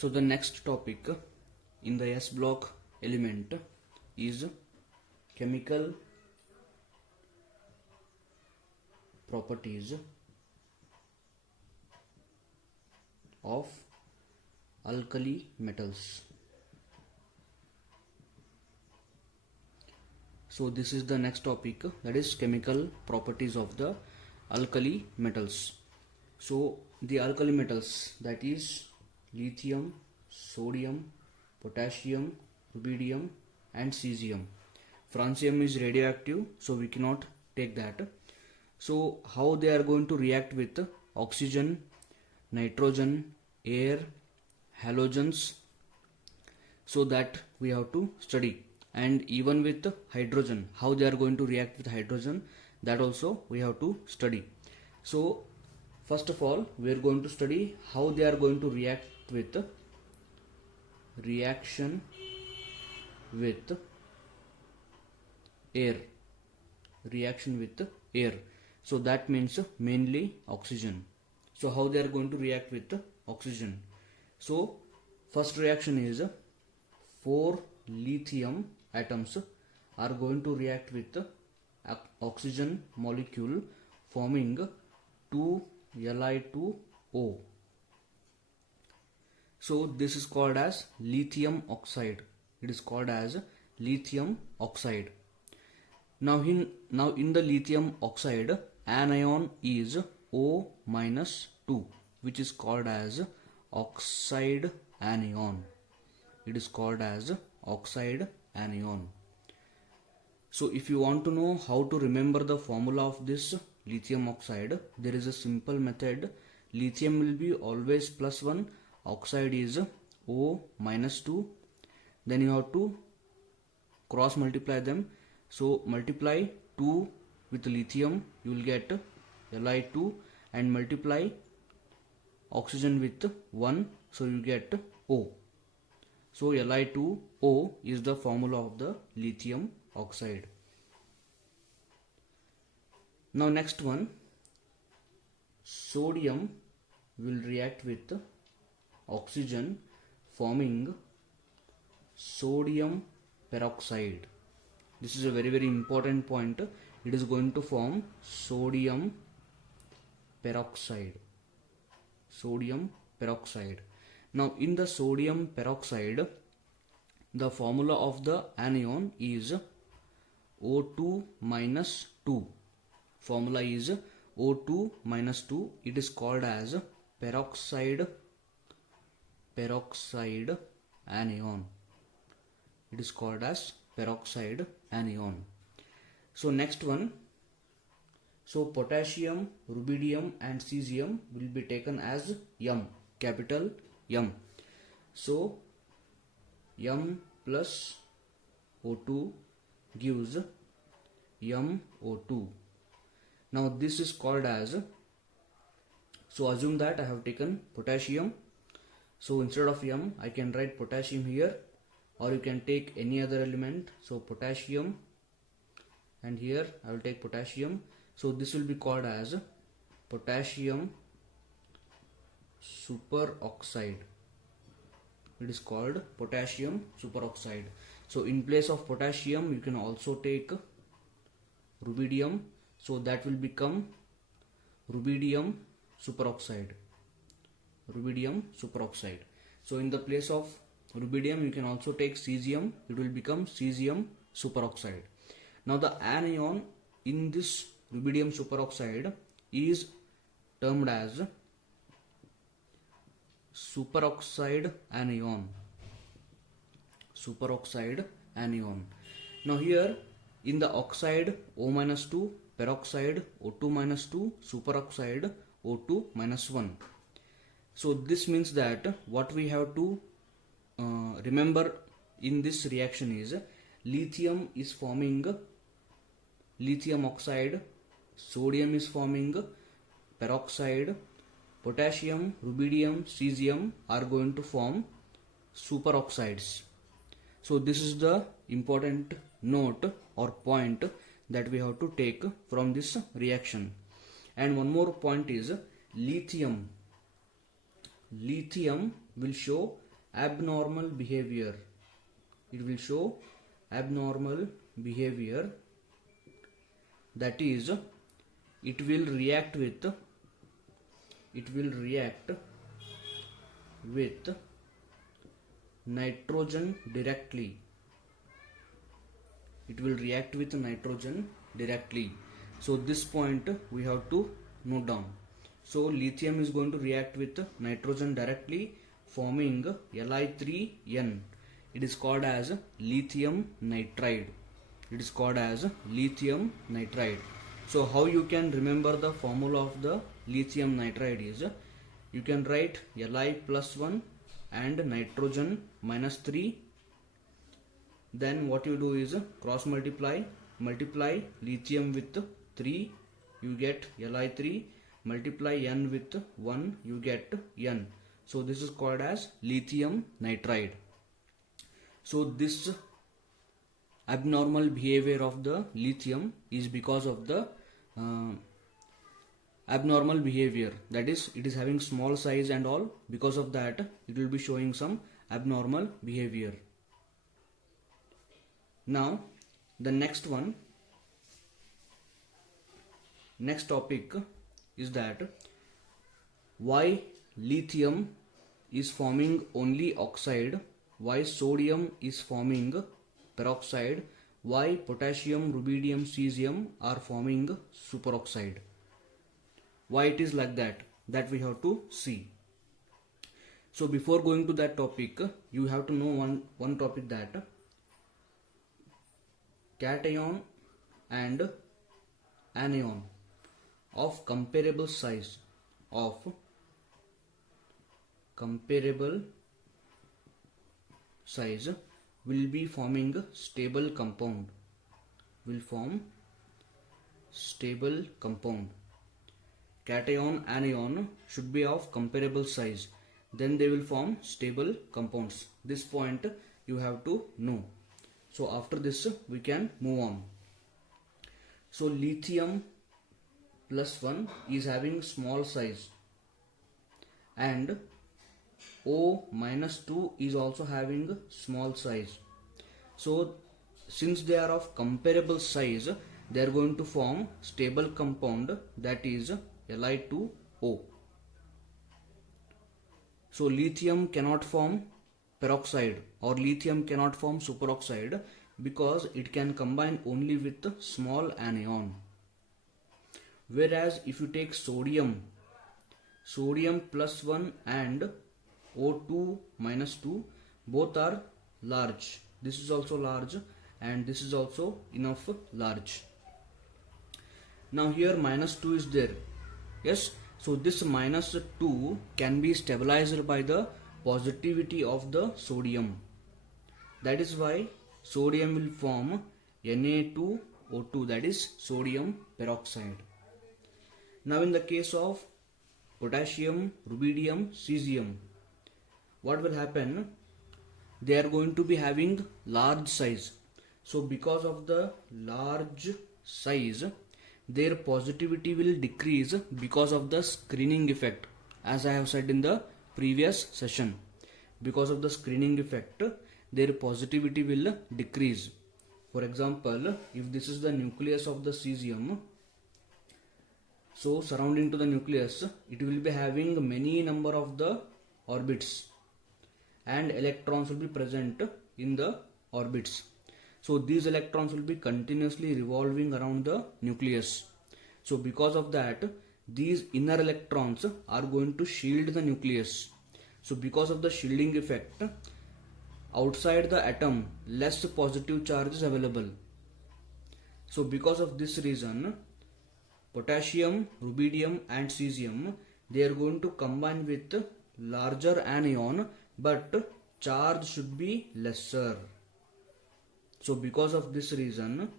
So the next topic in the S block element is chemical properties of alkali metals. So this is the next topic, that is chemical properties of the alkali metals. So the alkali metals, that is lithium, sodium, potassium, rubidium and cesium. Francium is radioactive, so we cannot take that. So how they are going to react with oxygen, nitrogen, air, halogens, so that we have to study. And even with hydrogen, how they are going to react with hydrogen, that also we have to study. So first of all, we are going to study how they are going to react with reaction with air. Reaction with air. So that means mainly oxygen. So how they are going to react with oxygen? So first reaction is 4 lithium atoms are going to react with oxygen molecule, forming 2 Li2O. So this is called as lithium oxide. It is called as lithium oxide. Now in the lithium oxide, anion is O minus 2, which is called as oxide anion. It is called as oxide anion. So if you want to know how to remember the formula of this lithium oxide, there is a simple method. Lithium will be always +1, oxide is O minus 2. Then you have to cross multiply them. So multiply 2 with lithium, you will get Li2, and multiply oxygen with 1, so you get O. So Li2O is the formula of the lithium oxide. Now next one, sodium will react with oxygen, forming sodium peroxide. This is a very important point. It is going to form sodium peroxide. Sodium peroxide. Now in the sodium peroxide, the formula of the anion is O2 minus 2. Formula is O2 minus 2. It is called as peroxide anion. It is called as peroxide anion. So next one, so potassium, rubidium and cesium will be taken as M, capital M. So M plus O2 gives MO2. Now this is called as, so assume that I have taken potassium. So instead of M, I can write potassium here, or you can take any other element. So potassium, and here I will take potassium. So this will be called as potassium superoxide. It is called potassium superoxide. So in place of potassium, you can also take rubidium. So that will become rubidium superoxide. Rubidium superoxide. So in the place of rubidium, you can also take cesium. It will become cesium superoxide. Now the anion in this rubidium superoxide is termed as superoxide anion. Superoxide anion. Now here in the oxide O minus 2, peroxide O2 minus 2, superoxide O2 minus 1. So this means that what we have to remember in this reaction is lithium is forming lithium oxide, sodium is forming peroxide, potassium, rubidium, cesium are going to form superoxides. So this is the important note or point that we have to take from this reaction. And one more point is lithium. Lithium will show abnormal behavior. It will show abnormal behavior, that is it will react with nitrogen directly. It will react with nitrogen directly. So this point we have to note down. So lithium is going to react with nitrogen directly, forming Li3N. It is called as lithium nitride. It is called as lithium nitride. So how you can remember the formula of the lithium nitride is, you can write Li plus 1 and nitrogen minus 3. Then what you do is cross multiply lithium with 3, you get Li3, multiply N with 1, you get N. So this is called as lithium nitride. So this abnormal behavior of the lithium is because of the abnormal behavior, that is it is having small size and all. Because of that it will be showing some abnormal behavior. Now the next topic is that why lithium is forming only oxide, why sodium is forming peroxide, why potassium, rubidium, cesium are forming superoxide. Why it is like that we have to see. So before going to that topic, you have to know one topic, that cation and anion of comparable size will be forming stable compound, will form stable compound. Cation, anion should be of comparable size, then they will form stable compounds. This point you have to know. So after this we can move on. So lithium plus 1 is having small size, and O minus 2 is also having small size. So since they are of comparable size, they are going to form stable compound, that is Li2O. So lithium cannot form peroxide or lithium cannot form superoxide because it can combine only with small anion. Whereas if you take sodium plus 1 and O2 minus 2, both are large. This is also large and this is also enough large. Now here minus 2 is there. Yes, so this minus 2 can be stabilized by the positivity of the sodium. That is why sodium will form Na2O2, that is sodium peroxide. Now in the case of potassium, rubidium, cesium, what will happen? They are going to be having large size. So because of the large size, their positivity will decrease because of the screening effect, as I have said in the previous session. Because of the screening effect, their positivity will decrease. For example, if this is the nucleus of the cesium, so surrounding to the nucleus, it will be having many number of the orbits and electrons will be present in the orbits. So these electrons will be continuously revolving around the nucleus. So because of that, these inner electrons are going to shield the nucleus. So because of the shielding effect, outside the atom less positive charge is available. So because of this reason, potassium, rubidium and cesium, they are going to combine with larger anion, but charge should be lesser. So because of this reason,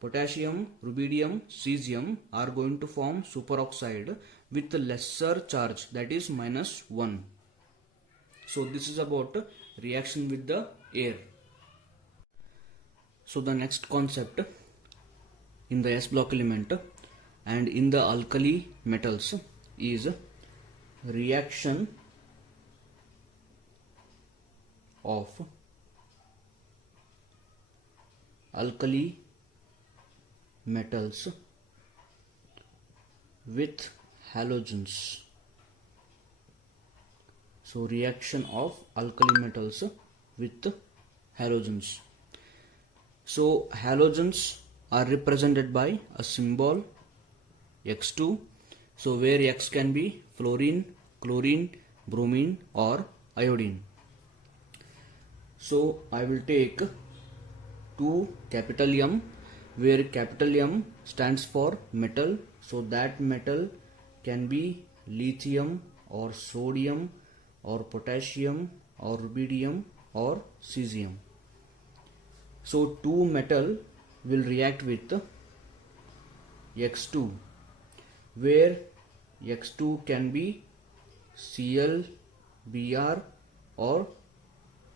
potassium, rubidium, cesium are going to form superoxide with lesser charge, that is minus 1. So this is about reaction with the air. So the next concept in the S block element and in the alkali metals is reaction of alkali metals with halogens. So reaction of alkali metals with halogens. So halogens are represented by a symbol X2. So where X can be fluorine, chlorine, bromine or iodine. So I will take 2 capital M, where capital M stands for metal. So that metal can be lithium or sodium or potassium or rubidium or cesium. So 2 metal will react with X2, where X2 can be Cl, Br or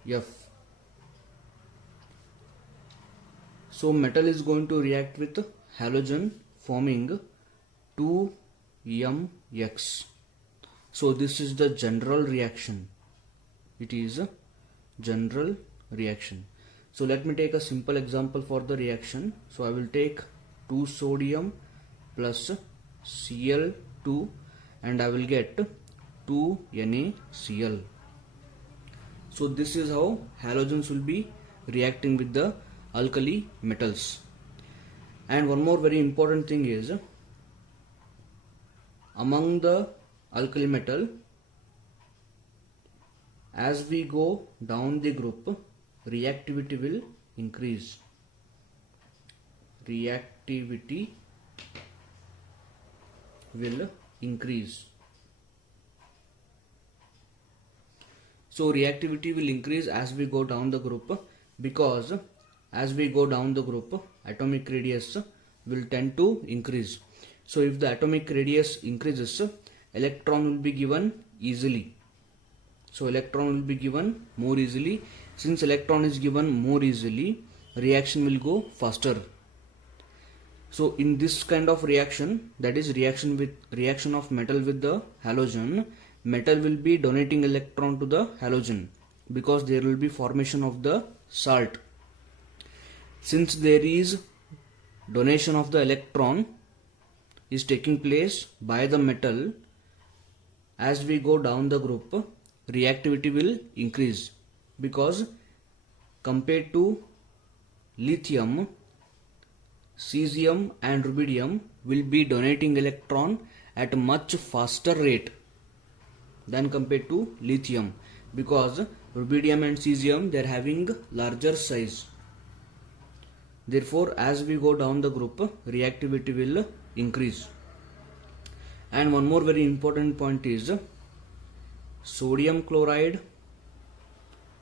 F. So metal is going to react with halogen forming 2mx. So this is the general reaction. It is a general reaction. So let me take a simple example for the reaction. So I will take 2 sodium plus Cl2 and I will get 2 NaCl. So this is how halogens will be reacting with the alkali metals. And one more very important thing is, among the alkali metal, as we go down the group, reactivity will increase. Reactivity will increase. So reactivity will increase as we go down the group, because as we go down the group, atomic radius will tend to increase. So if the atomic radius increases, electron will be given easily. So electron will be given more easily. Since electron is given more easily, reaction will go faster. So in this kind of reaction, that is reaction of metal with the halogen, metal will be donating electron to the halogen because there will be formation of the salt. Since there is donation of the electron is taking place by the metal, as we go down the group, reactivity will increase, because compared to lithium, cesium and rubidium will be donating electron at a much faster rate than compared to lithium, because rubidium and cesium, they are having larger size. Therefore, as we go down the group, reactivity will increase. And one more very important point is, sodium chloride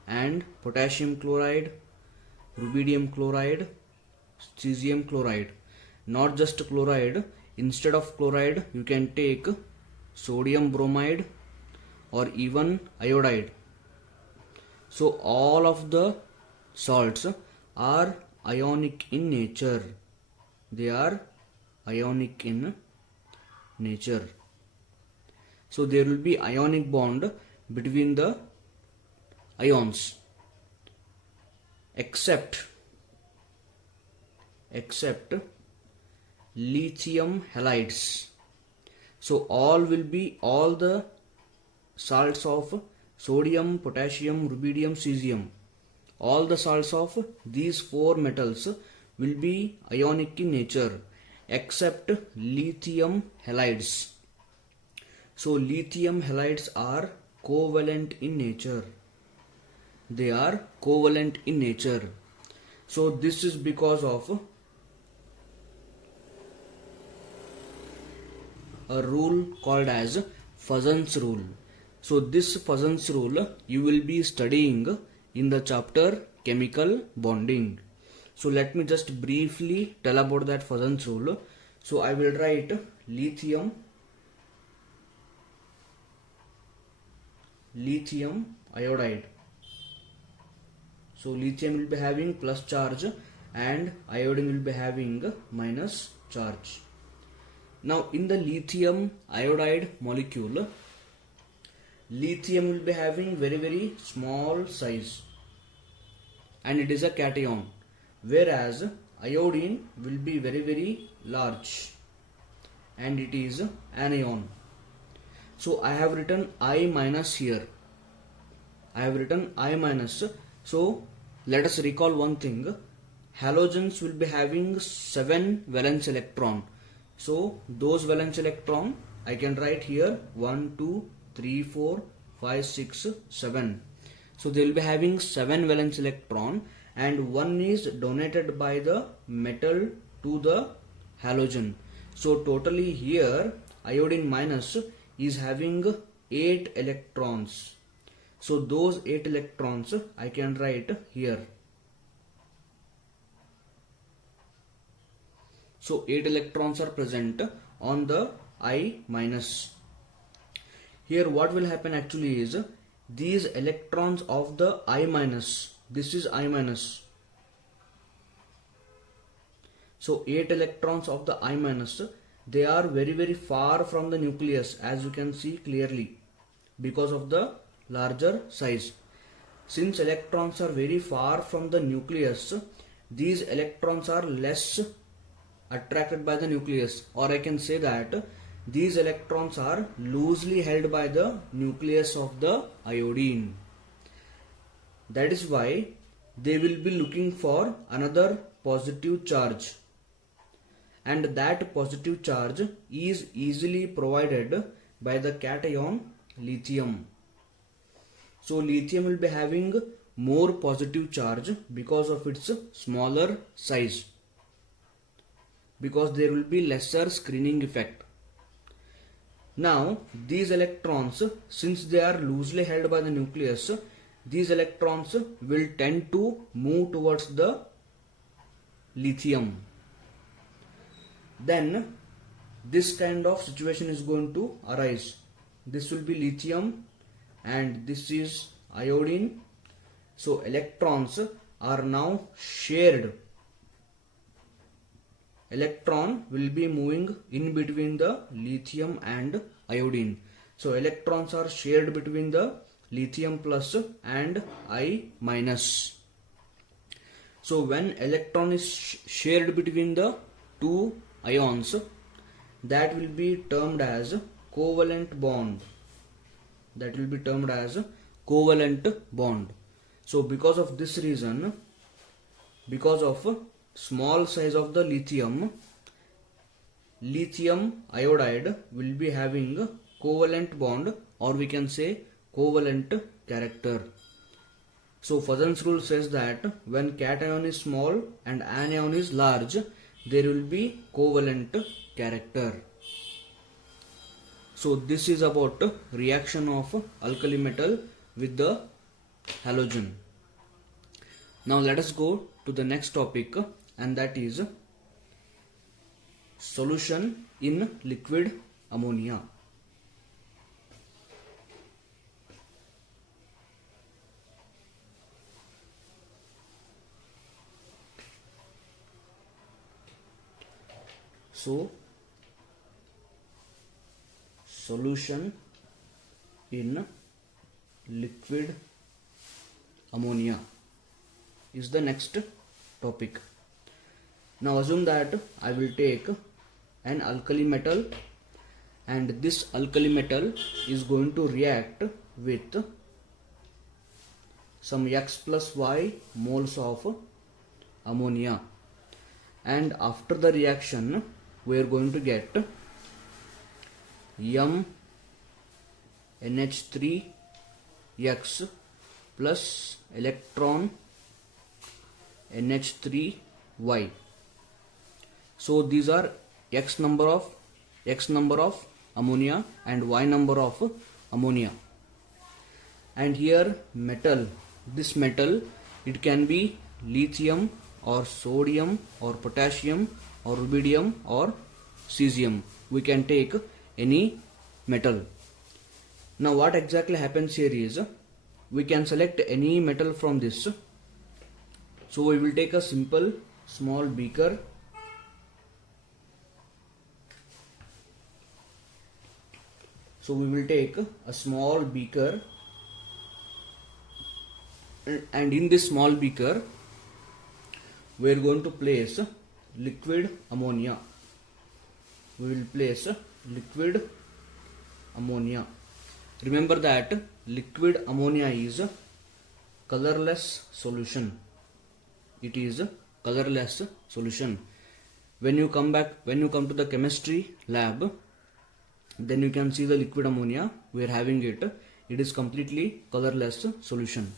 and potassium chloride, rubidium chloride, cesium chloride. Not just chloride, instead of chloride you can take sodium bromide or even iodide. So all of the salts are ionic in nature. They are ionic in nature. So there will be ionic bond between the ions, except lithium halides. So all the salts of sodium, potassium, rubidium, cesium, all the salts of these 4 metals will be ionic in nature, except lithium halides. So lithium halides are covalent in nature. They are covalent in nature. So this is because of a rule called as Fuzan's rule. So this Fuzan's rule you will be studying in the chapter chemical bonding. So let me just briefly tell about that Fuzan's rule. So I will write lithium iodide. So lithium will be having plus charge and iodine will be having minus charge. Now in the lithium iodide molecule, lithium will be having very small size and it is a cation, whereas iodine will be very large and it is anion. So I have written I minus here. I have written I minus. So let us recall one thing. Halogens will be having 7 valence electron. So those valence electron I can write here 1, 2, 3, 4, 5, 6, 7. So they will be having 7 valence electron and one is donated by the metal to the halogen. So totally here iodine minus is having 8 electrons. So those 8 electrons I can write here. So 8 electrons are present on the I minus. Here what will happen actually is these electrons of the I minus, this is I minus. So 8 electrons of the I minus, they are very far from the nucleus, as you can see clearly, because of the larger size. Since electrons are very far from the nucleus, these electrons are less attracted by the nucleus, or I can say that these electrons are loosely held by the nucleus of the iodine. That is why they will be looking for another positive charge, and that positive charge is easily provided by the cation lithium. So lithium will be having more positive charge because of its smaller size, because there will be lesser screening effect. Now these electrons, since they are loosely held by the nucleus, these electrons will tend to move towards the lithium. Then this kind of situation is going to arise. This will be lithium and this is iodine. So electrons are now shared. Electron will be moving in between the lithium and iodine. So electrons are shared between the lithium plus and I minus. So when electron is shared between the two ions, that will be termed as covalent bond. That will be termed as covalent bond. So because of this reason, because of small size of the lithium, lithium iodide will be having covalent bond, or we can say covalent character. So Fazan's rule says that when cation is small and anion is large, there will be covalent character. So this is about reaction of alkali metal with the halogen. Now let us go to the next topic, and that is solution in liquid ammonia. So solution in liquid ammonia is the next topic. Now assume that I will take an alkali metal, and this alkali metal is going to react with some X plus Y moles of ammonia, and after the reaction we are going to get NH3X plus electron NH3Y. So these are X number of ammonia and Y number of ammonia. And here metal, this metal, it can be lithium or sodium or potassium or rubidium or cesium. We can take any metal. Now what exactly happens here is we can select any metal from this. So we will take a simple small beaker, So we will take a small beaker, and in this small beaker we are going to place liquid ammonia. We will place liquid ammonia. Remember that liquid ammonia is a colorless solution. It is a colorless solution. When you come to the chemistry lab, then you can see the liquid ammonia. We are having it. It is completely colorless solution.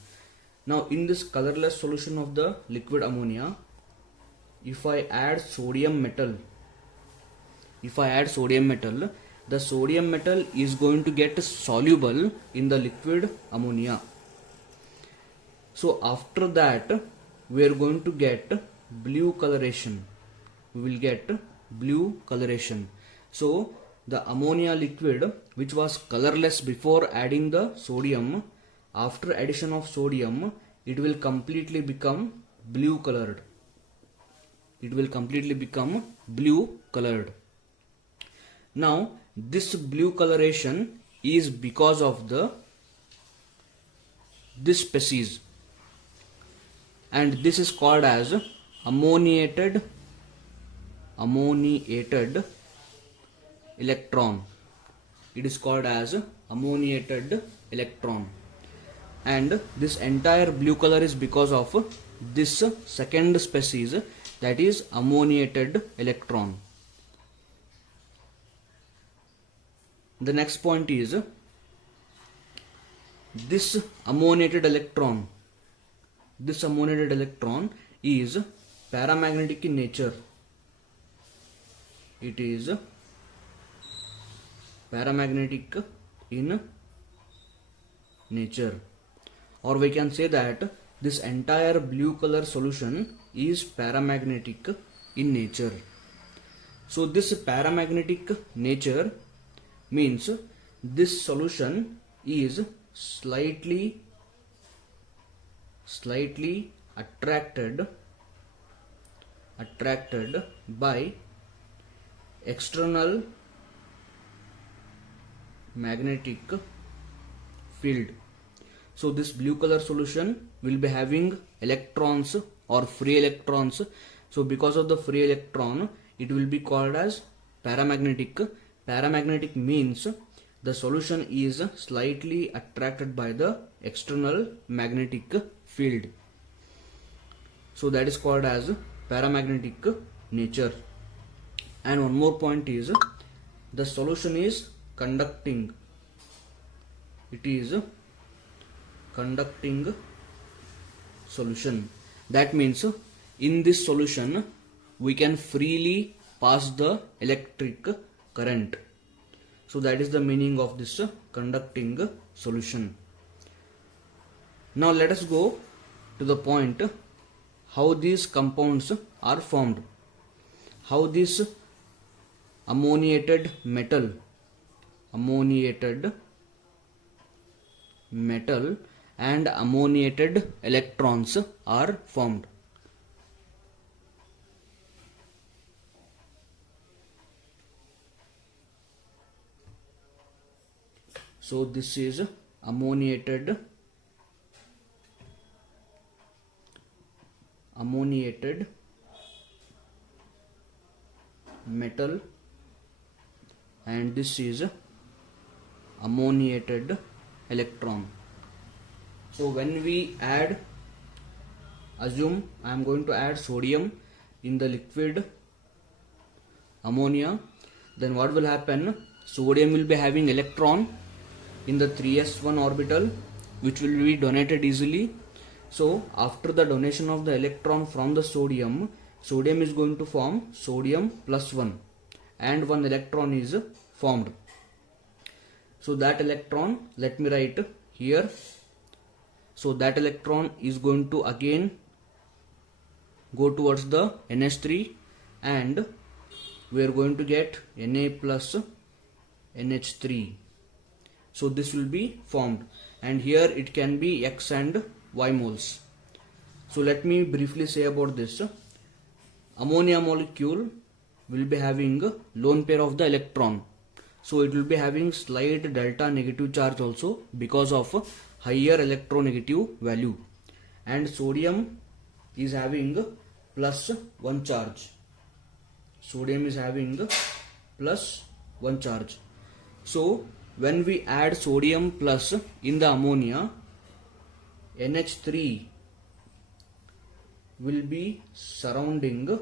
Now in this colorless solution of the liquid ammonia, if I add sodium metal, the sodium metal is going to get soluble in the liquid ammonia. So after that we are going to get blue coloration. We will get blue coloration. So the ammonia liquid, which was colorless before adding the sodium, after addition of sodium, it will completely become blue colored. It will completely become blue colored. Now this blue coloration is because of this species, and this is called as ammoniated electron. It is called as ammoniated electron, and this entire blue color is because of this second species, that is ammoniated electron. The next point is this ammoniated electron. This ammoniated electron is paramagnetic in nature. It is paramagnetic in nature, or we can say that this entire blue color solution is paramagnetic in nature. So this paramagnetic nature means this solution is slightly attracted by external magnetic field. So this blue color solution will be having electrons or free electrons. So because of the free electron, it will be called as paramagnetic. Paramagnetic means the solution is slightly attracted by the external magnetic field. So that is called as paramagnetic nature. And one more point is the solution is conducting. It is conducting solution. That means in this solution we can freely pass the electric current. So that is the meaning of this conducting solution. Now let us go to the point how these compounds are formed. How this ammoniated metal and ammoniated electrons are formed. So this is ammoniated metal, and this is ammoniated electron. So when we add, assume I am going to add sodium in the liquid ammonia, then what will happen? Sodium will be having electron in the 3s1 orbital, which will be donated easily. So after the donation of the electron from the sodium is going to form sodium plus 1, and one electron is formed. So that electron, let me write here. So that electron is going to again go towards the NH3, and we are going to get Na plus NH3. So this will be formed, and here it can be X and Y moles. So let me briefly say about this. Ammonia molecule will be having a lone pair of the electron. So it will be having slight delta negative charge also because of higher electronegative value, and sodium is having plus 1 charge. Sodium is having plus 1 charge. So when we add sodium plus in the ammonia, NH3 will be surrounding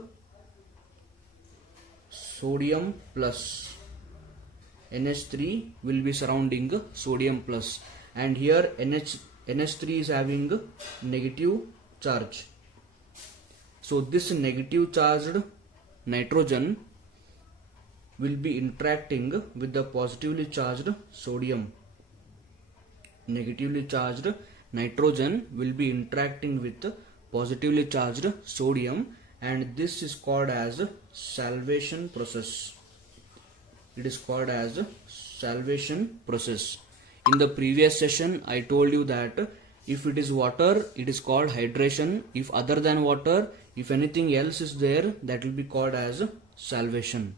sodium plus. NH3 will be surrounding sodium plus, and here NH3 is having negative charge. So this negative charged nitrogen will be interacting with the positively charged sodium. Negatively charged nitrogen will be interacting with positively charged sodium, and this is called as salvation process. It is called as salvation process. In the previous session I told you that if it is water, it is called hydration. If other than water, if anything else is there, that will be called as salvation.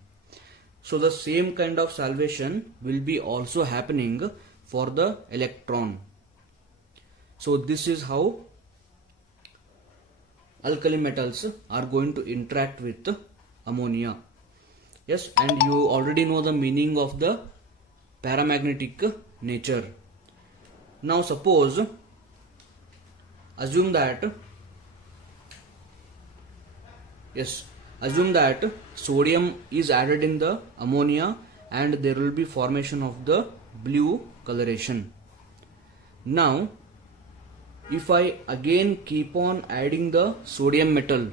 So the same kind of salvation will be also happening for the electron. So this is how alkali metals are going to interact with ammonia. Yes, and you already know the meaning of the paramagnetic nature. Now suppose, assume that sodium is added in the ammonia and there will be formation of the blue coloration. Now if I again keep on adding the sodium metal,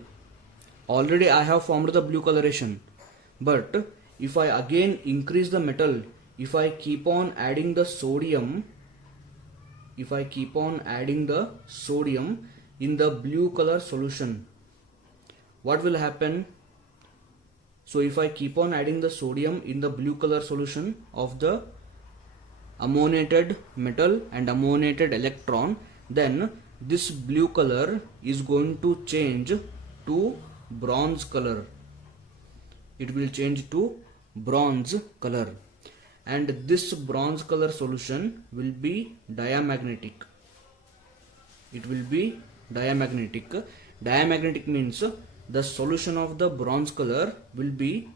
already I have formed the blue coloration, but if I again increase the metal, if I keep on adding the sodium, in the blue color solution, what will happen? So if I keep on adding the sodium in the blue color solution of the ammoniated metal and ammoniated electron, then this blue color is going to change to bronze color. It will change to bronze color, and this bronze color solution will be diamagnetic. It will be diamagnetic. Diamagnetic means the solution of the bronze color will be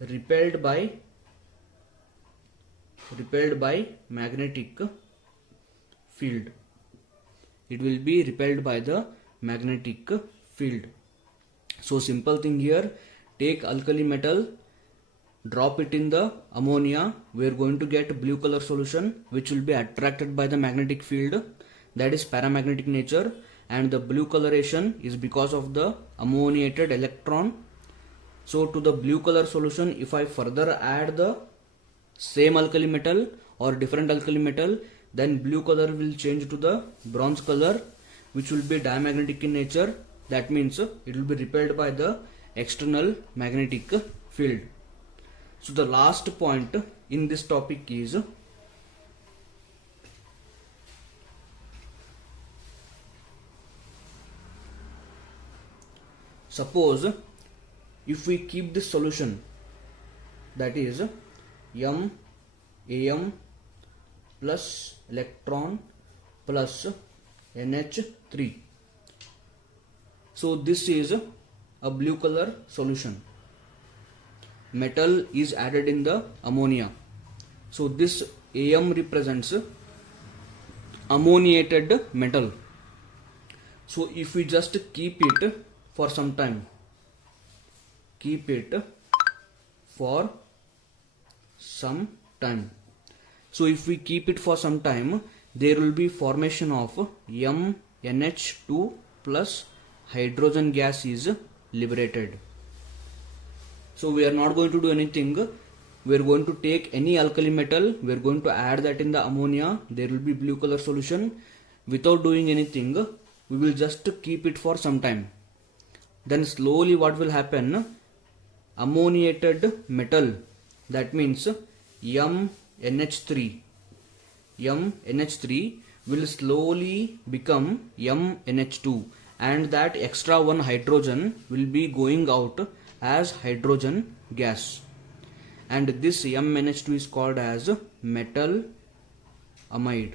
repelled by magnetic field. It will be repelled by the magnetic field. So simple thing here, take alkali metal, drop it in the ammonia, we are going to get blue color solution which will be attracted by the magnetic field, that is paramagnetic nature, and the blue coloration is because of the ammoniated electron. So to the blue color solution, if I further add the same alkali metal or different alkali metal, then blue color will change to the bronze color which will be diamagnetic in nature. That means it will be repelled by the external magnetic field. So the last point in this topic is suppose if we keep this solution, that is Am plus electron plus NH3. So this is a blue color solution. Metal is added in the ammonia. So this Am represents ammoniated metal. So if we just keep it for some time, so if we keep it for some time, there will be formation of MnH2 plus hydrogen gas is liberated. So we are not going to do anything. We are going to take any alkali metal, we are going to add that in the ammonia, there will be blue color solution. Without doing anything, we will just keep it for some time. Then slowly what will happen? Ammoniated metal, that means MnH3 will slowly become MnH2, and that extra one hydrogen will be going out as hydrogen gas, and this MnH2 is called as metal amide.